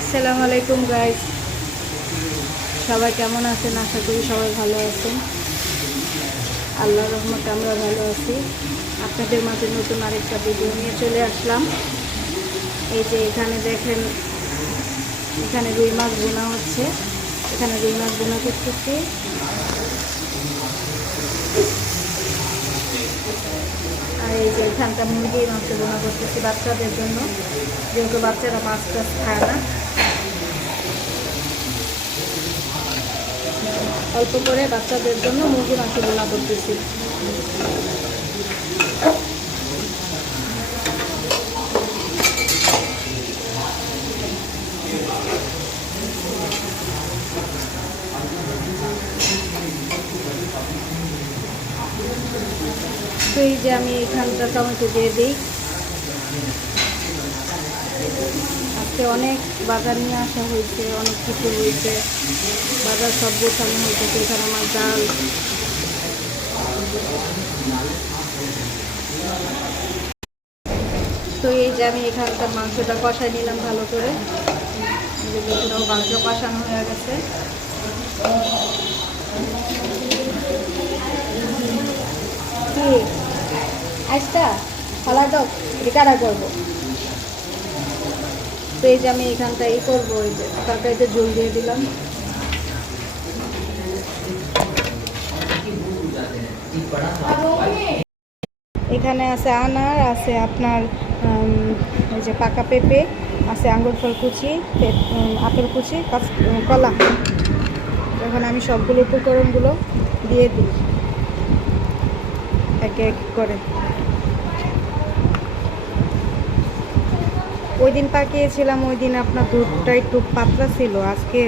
আসসালামু আলাইকুম গাইস, সবাই কেমন আছেন? আশা করি সবাই ভালো আছেন। আল্লাহর রহমতে আমরা ভালো আছি। আপনাদের মাঝে নতুন আরেকটা ভিডিও নিয়ে চলে আসলাম। এই যে এখানে দেখেন, এখানে রুই মাছ বোনা হচ্ছে। এখানে রুই মাছ বোনা করতেছি। আর এই যে এখানটা মুরগি মাছ বোনা করতেছি বাচ্চাদের জন্য, যেহেতু বাচ্চারা মাছ টাছ খায় না। অল্প করে বাচ্চাদের জন্য মুরগি মাংস বোনা করতেছি। তো এই যে আমি এখানটা টমেটো দিয়ে দিই। আজকে অনেক বাজার নিয়ে আসা হয়েছে, অনেক কিছু হয়েছে, বাজার সব গোছানো হয়েছে। এখানে আমার ডাল, তো এই যে আমি এখানকার মাংসটা কষাই নিলাম ভালো করে। মাংস কষানো হয়ে গেছে। কি আজটা ফলা দাও, এটা করবো। তো এই যে আমি এখানটা করবো, এই যে তরকারিতে ঝোল দিয়ে দিলাম। এখানে আছে আনার, আছে আপনার এই যে পাকা পেঁপে, আছে আঙ্গুর ফল কুচি, আপেল কুচি, কলা। এখন আমি সবগুলো উপকরণগুলো দিয়ে দিই একে এক করে। ওই দিন পাকিয়েছিলাম, ওই দিন আপনার দুধটা একটু পাতলা ছিল, আজকে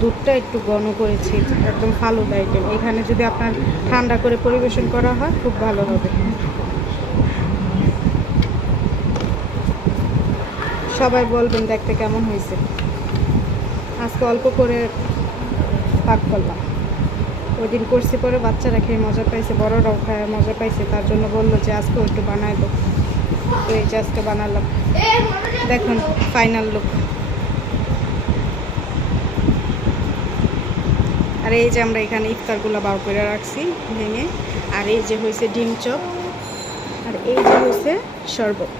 দুধটা একটু ঘন করেছি, একদম ফালুদা আইটেম। এখানে যদি আপনার ঠান্ডা করে পরিবেশন করা হয় খুব ভালো হবে। সবাই বলবেন দেখতে কেমন হয়েছে। আজকে অল্প করে পাক করলাম, ওই দিন করছি পরে বাচ্চারা খেয়ে মজা পাইছে, বড়রাও খায় মজা পাইছে, তার জন্য বললো যে আজকেও একটু বানাই দো। তো এই যে আজকে বানালাম, দেখুন ফাইনাল লুক। আর এই যে আমরা এখানে ইফতারগুলো বার করে রাখছি ভেঙে। আর এই যে হয়েছে ডিম চপ, আর এই যে হয়েছে শরবত।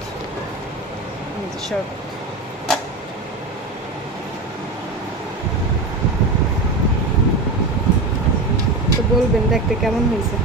এই যে শরবত। তো বলবেন দেখতে কেমন হয়েছে।